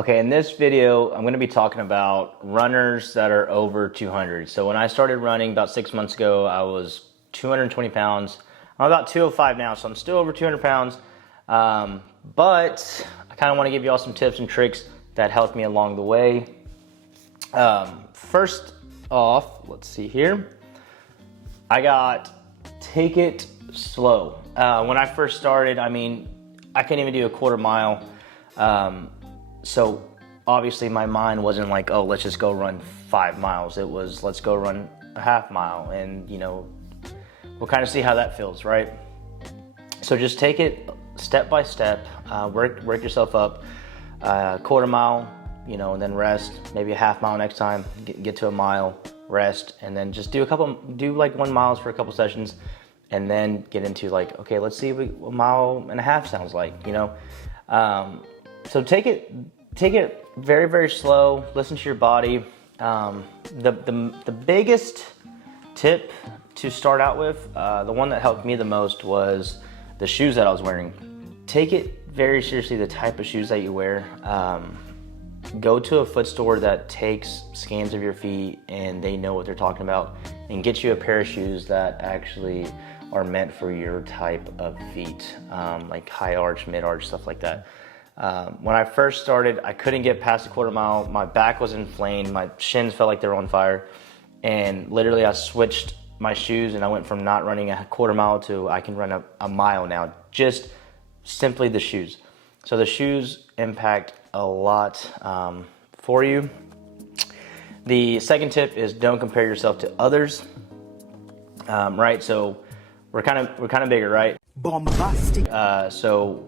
Okay, in this video, I'm going to be talking about runners that are over 200. So when I started running about 6 months ago, I was 220 pounds. I'm about 205 now, so I'm still over 200 pounds. But I kind of want to give you all some tips and tricks that helped me along the way. First off, let's see here. I got take it slow. When I first started, I couldn't even do a quarter mile. So obviously my mind wasn't like, oh, let's just go run 5 miles. It was, let's go run a half mile and, we'll kind of see how that feels, right? So just take it step by step, work yourself up, quarter mile, and then rest, maybe a half mile next time, get to a mile, rest, and then just do like 1 mile for a couple sessions, and then get into like, okay, let's see what a mile and a half sounds like, So take it very, very slow. Listen to your body. The biggest tip to start out with, the one that helped me the most was the shoes that I was wearing. Take it very seriously, the type of shoes that you wear. Go to a foot store that takes scans of your feet and they know what they're talking about, and get you a pair of shoes that actually are meant for your type of feet, like high arch, mid arch, stuff like that. When I first started, I couldn't get past a quarter mile. My back was inflamed. My shins felt like they were on fire. And literally I switched my shoes and I went from not running a quarter mile to I can run a mile now. Just simply the shoes. So the shoes impact a lot for you. The second tip is don't compare yourself to others. Right? So we're kind of bigger, right? Bombastic. So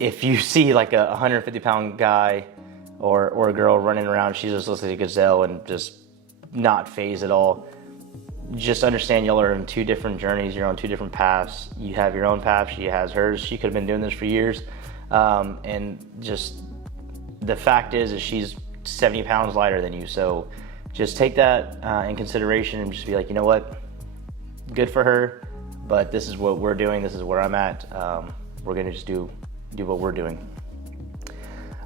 if you see like a 150 pound guy or a girl running around, she's just looking like a gazelle and just not phased at all, just understand y'all are on two different journeys. You're on two different paths. You have your own path, she has hers. She could have been doing this for years. And just the fact is she's 70 pounds lighter than you. So just take that in consideration and just be like, you know what? Good for her, but this is what we're doing. This is where I'm at. We're gonna just do what we're doing.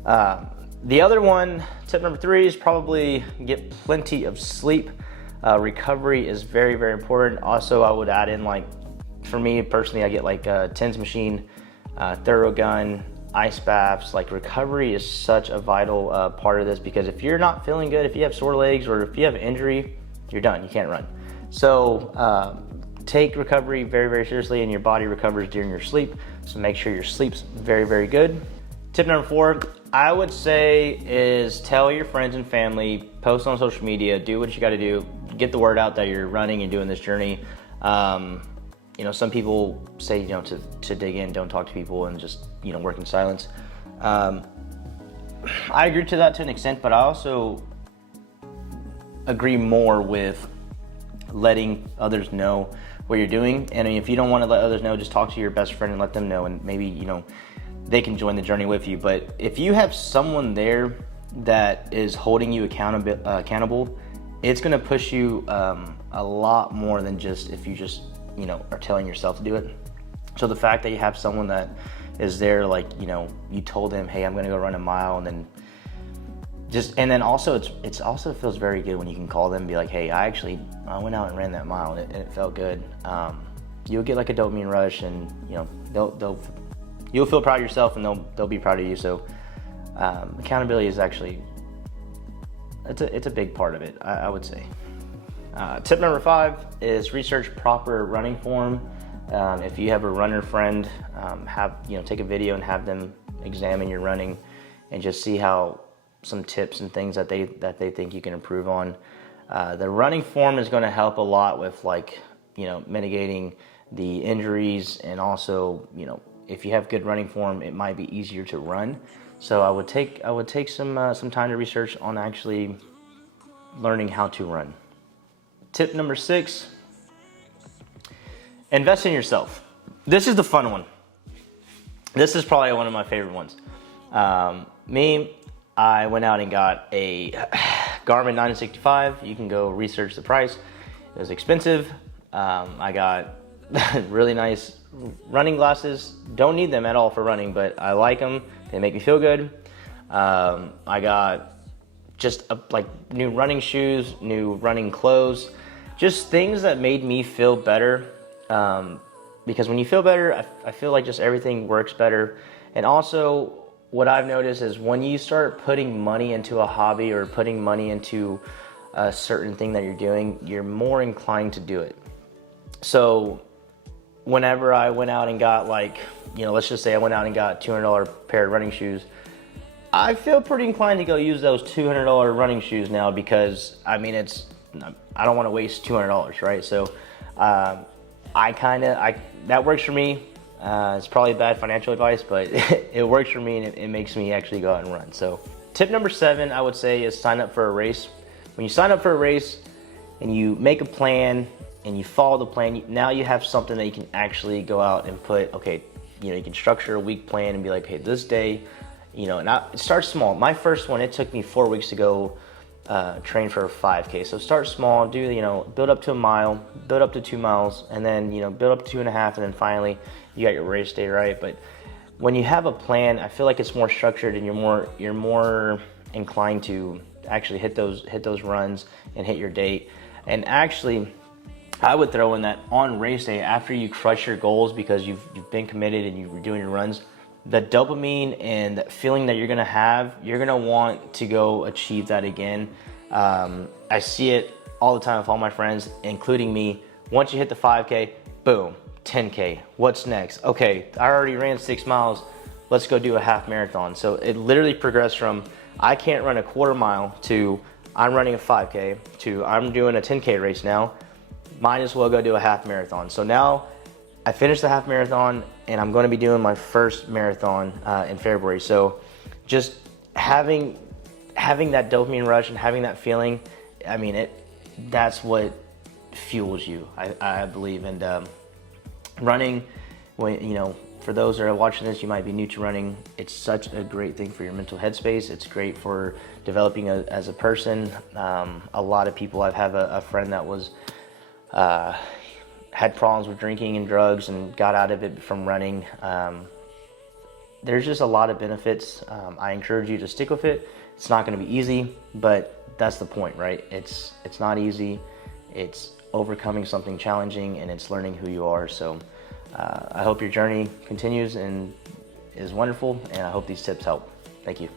The other one, tip number 3, is probably get plenty of sleep. Recovery is very, very important. Also, I would add in, like, for me personally, I get like TENS machine, Thorogun, ice baths. Like, recovery is such a vital part of this, because if you're not feeling good, if you have sore legs or if you have an injury, you're done, you can't run. So take recovery very, very seriously, and your body recovers during your sleep. So make sure your sleep's very, very good. Tip number 4, I would say, is tell your friends and family, post on social media, do what you got to do, get the word out that you're running and doing this journey. Some people say, to dig in, don't talk to people, and just, work in silence. I agree to that to an extent, but I also agree more with letting others know what you're doing. And if you don't want to let others know, just talk to your best friend and let them know, and maybe they can join the journey with you. But if you have someone there that is holding you accountable, it's going to push you a lot more than just if you just are telling yourself to do it. So the fact that you have someone that is there, like, you told them, hey, I'm going to go run a mile, and then also it also feels very good when you can call them and be like, hey, I went out and ran that mile and it felt good. You'll get like a dopamine rush, and you'll feel proud of yourself, and they'll be proud of you. So accountability is actually, it's a big part of it, I would say. Tip number 5 is research proper running form. If you have a runner friend, take a video and have them examine your running and just see how some tips and things that they think you can improve on. The running form is going to help a lot with, like, mitigating the injuries, and also, if you have good running form, it might be easier to run. So I would take some time to research on actually learning how to run. Tip number 6, invest in yourself. This is the fun one. This is probably one of my favorite ones. I went out and got a Garmin 965. You can go research the price. It was expensive. I got really nice running glasses. Don't need them at all for running, but I like them. They make me feel good. I got just like new running shoes, new running clothes, just things that made me feel better. Because when you feel better, I feel like just everything works better. And also, what I've noticed is when you start putting money into a hobby or putting money into a certain thing that you're doing, you're more inclined to do it. So whenever I went out and got, like, let's just say I went out and got $200 pair of running shoes, I feel pretty inclined to go use those $200 running shoes now, because I don't want to waste $200, right? So that works for me. It's probably bad financial advice, but it works for me, and it makes me actually go out and run. So tip number 7, I would say, is sign up for a race. When you sign up for a race and you make a plan and you follow the plan, now you have something that you can actually go out and put, okay, you can structure a week plan and be like, hey, this day, and start small. My first one, it took me 4 weeks to go train for a 5K. So start small, build up to a mile, build up to 2 miles, and then, build up to 2.5, and then finally you got your race day, right? But when you have a plan, I feel like it's more structured, and you're more inclined to actually hit those runs and hit your date. And actually, I would throw in that on race day, after you crush your goals because you've been committed and you're doing your runs, the dopamine and that feeling that you're gonna want to go achieve that again. I see it all the time with all my friends, including me. Once you hit the 5K, boom, 10K. What's next? Okay, I already ran 6 miles. Let's go do a half marathon. So it literally progressed from I can't run a quarter mile to I'm running a 5K to I'm doing a 10K race now. Might as well go do a half marathon. So now I finished the half marathon, and I'm going to be doing my first marathon in February. So just having that dopamine rush and having that feeling, that's what fuels you, I believe. And running, for those that are watching this, you might be new to running. It's such a great thing for your mental headspace. It's great for developing as a person. A lot of people, I have a friend that was had problems with drinking and drugs and got out of it from running. There's just a lot of benefits. I encourage you to stick with it. It's not going to be easy, but that's the point, right? It's not easy. It's overcoming something challenging, and it's learning who you are. So I hope your journey continues and is wonderful, and I hope these tips help. Thank you.